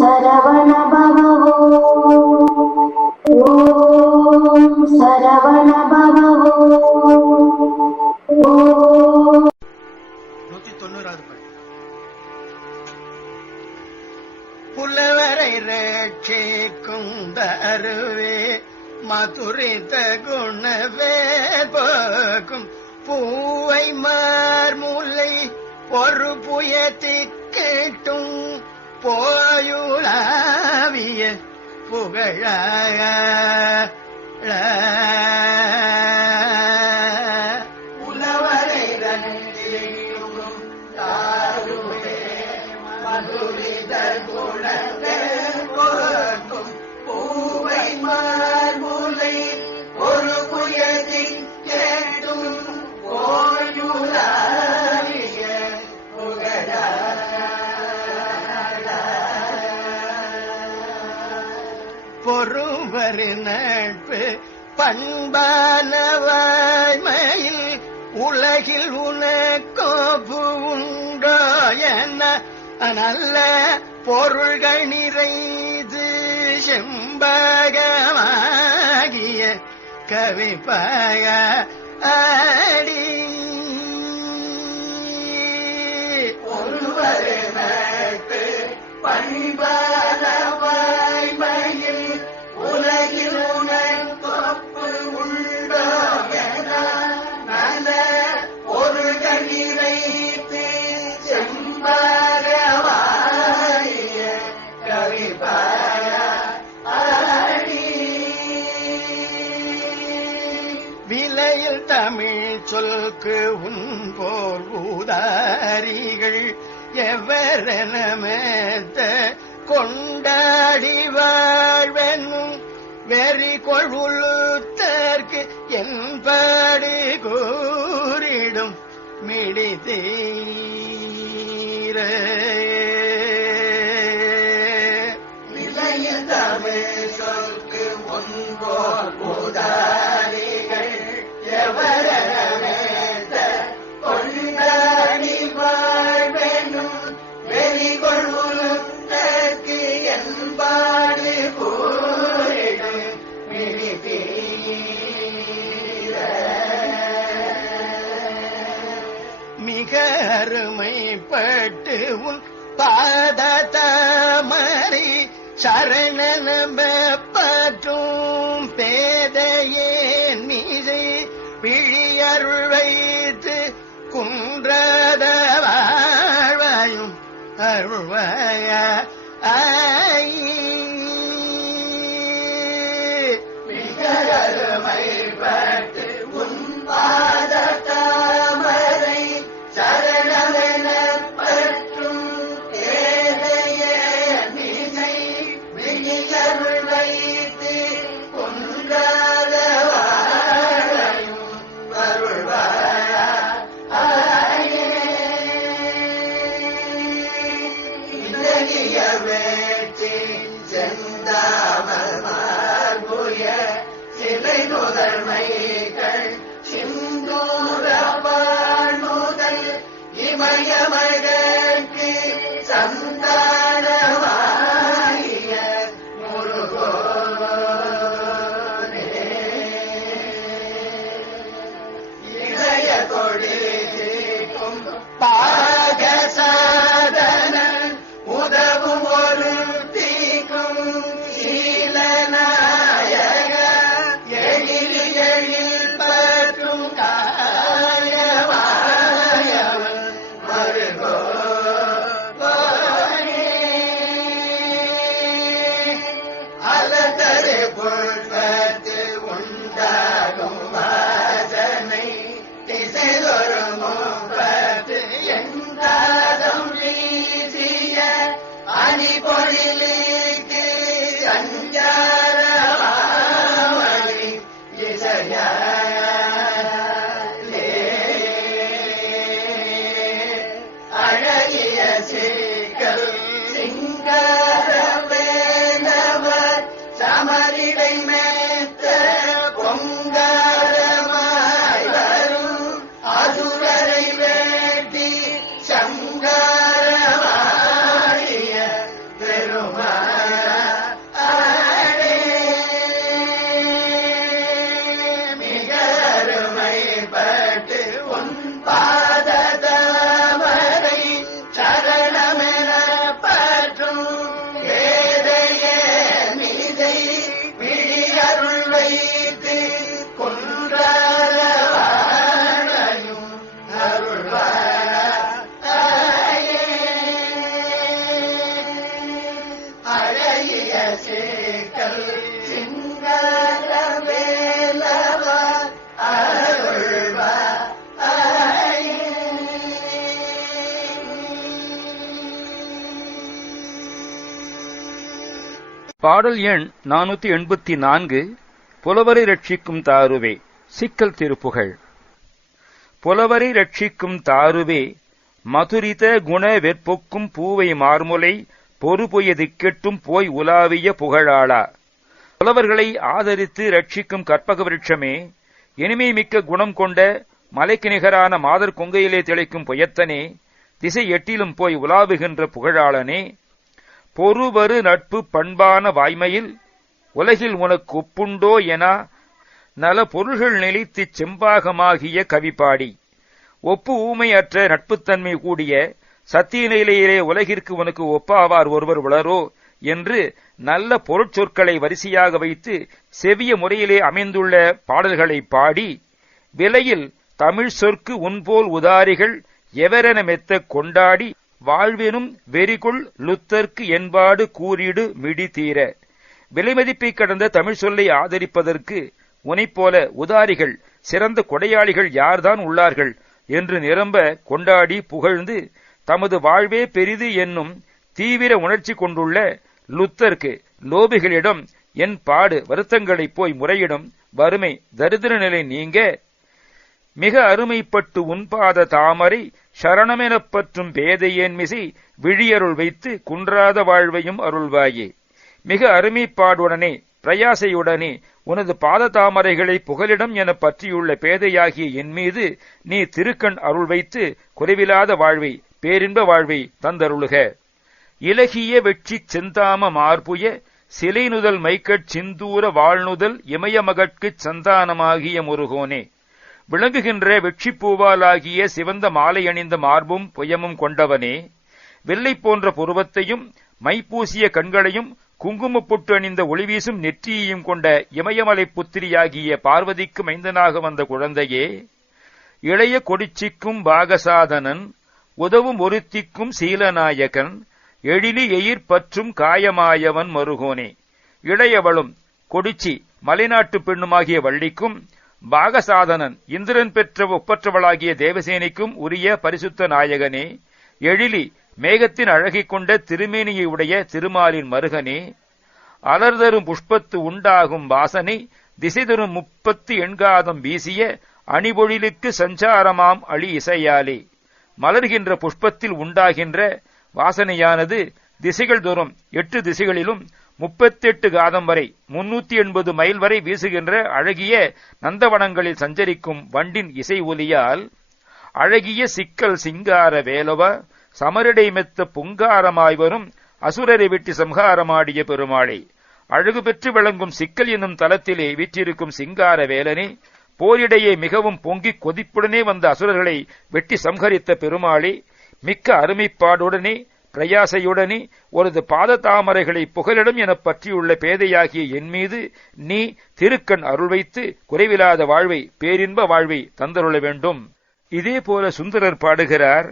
சரவண பவோ ஓம் சரவண பவோ. 190வது பாட்டு. புலவரை ரட்சிக்கும் தருவே மதுரித குணவே போக்கும் பூவை மார்முலை ஒரு புயத்திக்கட்டும் போயுலாவிய புகழ புலவரை ரட்சிக்கும் தருவே மதுரித குணவே போக்கும் பூவை மார்முலை ஒரு புயத்திக்கட்டும் போயுலாவிய புகழ பொறுவர் நட்பு பண்பான வாய்மையில் உலகில் உனக்கோப்பு உண்டோ என நல்ல பொருள்கள் நிறைந்து செம்பகமாகிய கவிப்பக அடி ஒருவர் நட்பு பண்பான வாய்மையில் உலகில் உனக்கொப்பு உண்டோ என நல்ல பொருள்கள் நிறைத்து செம்பகமாகிய கவிப்பக அடி விலையில் தமிழ் சொல்க்கு உன்போல் ஊதாரிகள் எவரெனமேத்த கொண்டாடி வாழ்வென்னும் வெறி கொள்வுழுத்தற்கு என்பாடு கூறிடும் மிடிதீர விலையில் தமிழ் சொல்க்கு முன்போல் உதாரிகள் எவரமேத்த கொண்டாடி வாழ்வென்னும் வெறி கொள்வுழுத்தற்கு என்பாடு கூறிடும் மிடிதீர மிக அருமைப்பட்டு உன் பாத தாமரை சரணன பற்றும் பேதையே மீதை பிழியருள் வைத்து குன்றாத வாழ்வாயும் அருள்வாய மிக அருமைப்பட்டு உன் பாத தாமரை சரணமென பற்றும் ஏதையே மீசை விழியருள் வைத்து குன்றாத வாழ்வாயும் அருள்வாய இலகிய வேற்றி செந்தாமல் மார்புய சிலை முதன்மைகள் சிந்தூர பாழ்முதல் இமயமகற்கு சந்தானமாகிய முருகோனே இளைய கொடிக்கும் பாகசாதன உதவும் ஒரு தீக்கும் சீலநாயக எழில் எழில் பற்றும் காயமாயவன் மருகோனே அலதரு புஷ்பத்து உண்டாகும் வாசனை திசைதொரு முப்பத்து எந்தாதம் வீசிய அணி பொழிலுக்கு அஞ்சாரவாமணி இசையாலே அழகிய சீக்கல் சிங்கார வேலவர் சமரிடை மேத்த பொங்காரமாய் வரும் அசுரரை வேட்டி சங்கரவாழிய பெருமாளே மிக அருமைப்பட்டு உன் பாததமரை சரணமென பற்றும் வேதையே மிதை விழியருள் வைத்து கொன்றாயும் அருள்வாயே அழகிய சேக்கல் சிங்கார வேலவா பாடல் எண் 484. புலவரை ரட்சிக்கும் தாருவே. சிக்கல் திருப்புகழ். புலவரை ரட்சிக்கும் தாருவே, மதுரித குண வெற்பொக்கும் பூவை மார்முலை பொறுபொய திக்கெட்டும் போய் உலாவிய புகழாளா. புலவர்களை ஆதரித்து ரட்சிக்கும் கற்பக விருட்சமே, இனிமை மிக்க குணம் கொண்ட மலைக்கு நிகரான மாதர் கொங்கையிலே திளைக்கும் புயத்தனே, திசை எட்டிலும் போய் உலாவுகின்ற புகழாளனே, பொறுவரு நட்பு பண்பான வாய்மையில் உலகில் உனக்கு ஒப்புண்டோ என நல பொருள்கள் நிலைத்துச் செம்பாகமாகிய கவிப்பாடி, ஒப்பு ஊமையற்ற நட்புத்தன்மை கூடிய சத்திய நிலையிலே உலகிற்கு உனக்கு ஒப்பாவார் ஒருவர் உளரோ என்று நல்ல பொருட்சொற்களை வரிசையாக வைத்து செவிய முறையிலே அமைந்துள்ள பாடல்களை பாடி, விலையில் தமிழ் சொற்கு உன்போல் உதாரிகள் எவரென மெத்த கொண்டாடி வாழ்வெனும் வெறிகொள் லுத்தர்க்கு என்பாடு கூறிடு மிடி தீர. விலைமதிப்பை கடந்த தமிழ் சொல்லை ஆதரிப்பதற்கு உனைப்போல உதாரிகள் சிறந்த கொடையாளிகள் யார்தான் உள்ளார்கள் என்று நிரம்ப கொண்டாடி புகழ்ந்து, தமது வாழ்வே பெரிது என்னும் தீவிர உணர்ச்சி கொண்டுள்ள லுத்தர்க்கு லோபிகளிடம் என் பாடு வருத்தங்களை போய் முறையிடும் வறுமை தரித்திர நிலை நீங்க, மிக அருமைப்பட்டு உன்பாத தாமரை சரணமெனப் பற்றும் பேதையேன் மிசை விழியருள் வைத்து குன்றாத வாழ்வையும் அருள்வாயே. மிக அருமைப்பாடுடனே பிரயாசையுடனே உனது பாத தாமரைகளை புகலிடம் என பற்றியுள்ள பேதையாகிய என் மீது நீ திருக்கண் அருள் வைத்து குறைவிலாத வாழ்வை பேரின்ப வாழ்வை தந்தருளுக. இலகிய வெற்றிச் செந்தாம மார்புய சிலை நுதல் மைக்கட் சிந்தூர வாழ்நுதல் இமயமகட்குச் சந்தானமாகிய முருகோனே, விளங்குகின்ற வெற்றிப்பூவாலாகிய சிவந்த மாலை அணிந்த மார்பும் புயமும் கொண்டவனே, வெள்ளை போன்ற புருவத்தையும் மைப்பூசிய கண்களையும் குங்குமப் பொட்டு அணிந்த ஒளிவீசும் நெற்றியையும் கொண்ட இமயமலை புத்திரியாகிய பார்வதிக்கு மைந்தனாக வந்த குழந்தையே, இளைய கொடிச்சிக்கும் பாகசாதனன் உதவும் ஒருத்திக்கும் சீலநாயகன் எழிலி எயிர் பற்றும் காயமாயவன் மருகோனே, இளையவளும் கொடிச்சி மலைநாட்டு பெண்ணுமாகிய வள்ளிக்கும் பாகசாதனன் இந்திரன் பெற்ற ஒப்பற்றவளாகிய தேவசேனிக்கும் உரிய பரிசுத்த நாயகனே, எழிலி மேகத்தின் அழகிக் கொண்ட திருமேனியை உடைய திருமாலின் மருகனே, அலர்தரும் புஷ்பத்து உண்டாகும் வாசனை திசை தரும் 30 எண்காதம் வீசிய அணிபொழிலுக்கு சஞ்சாரமாம் அழி இசையாலே, மலர்கின்ற புஷ்பத்தில் உண்டாகின்ற வாசனையானது திசைகள் தோறும் 8 திசைகளிலும் 38 காதம் வரை 380 மைல் வரை வீசுகின்ற அழகிய நந்தவனங்களில் சஞ்சரிக்கும் வண்டின் இசை ஒலியால், அழகிய சிக்கல் சிங்கார வேலவ சமரிடை மெத்த புங்காரமாய் வரும் அசுரரை வெட்டி சம்ஹாரமாடிய பெருமாளே, அழகு பெற்று விளங்கும் சிக்கல் என்னும் தலத்திலே வீற்றிருக்கும் சிங்கார வேலனே, போரிடையே மிகவும் பொங்கிக் கொதிப்புடனே வந்த அசுரர்களை வெட்டி சம்ஹரித்த பெருமாளே, மிக்க அருமைப்பாடுடனே பிரயாசையுடனே ஒருது பாத தாமரைகளை புகலிடம் எனப் பற்றியுள்ள பேதையாகிய என் மீது நீ திருக்கண் அருள் வைத்து குறைவிலாத வாழ்வை பேரின்ப வாழ்வை தந்தருள வேண்டும். இதேபோல சுந்தரர் பாடுகிறார்.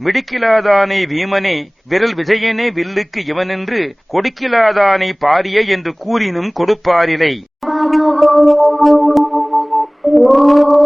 மிடுக்கிலாதானை வீமனே விரல் விஜயனே வில்லுக்கு இவனென்று கொடுக்கிலாதானை பாரிய என்று கூறினும் கொடுப்பாரிலை. ஓம்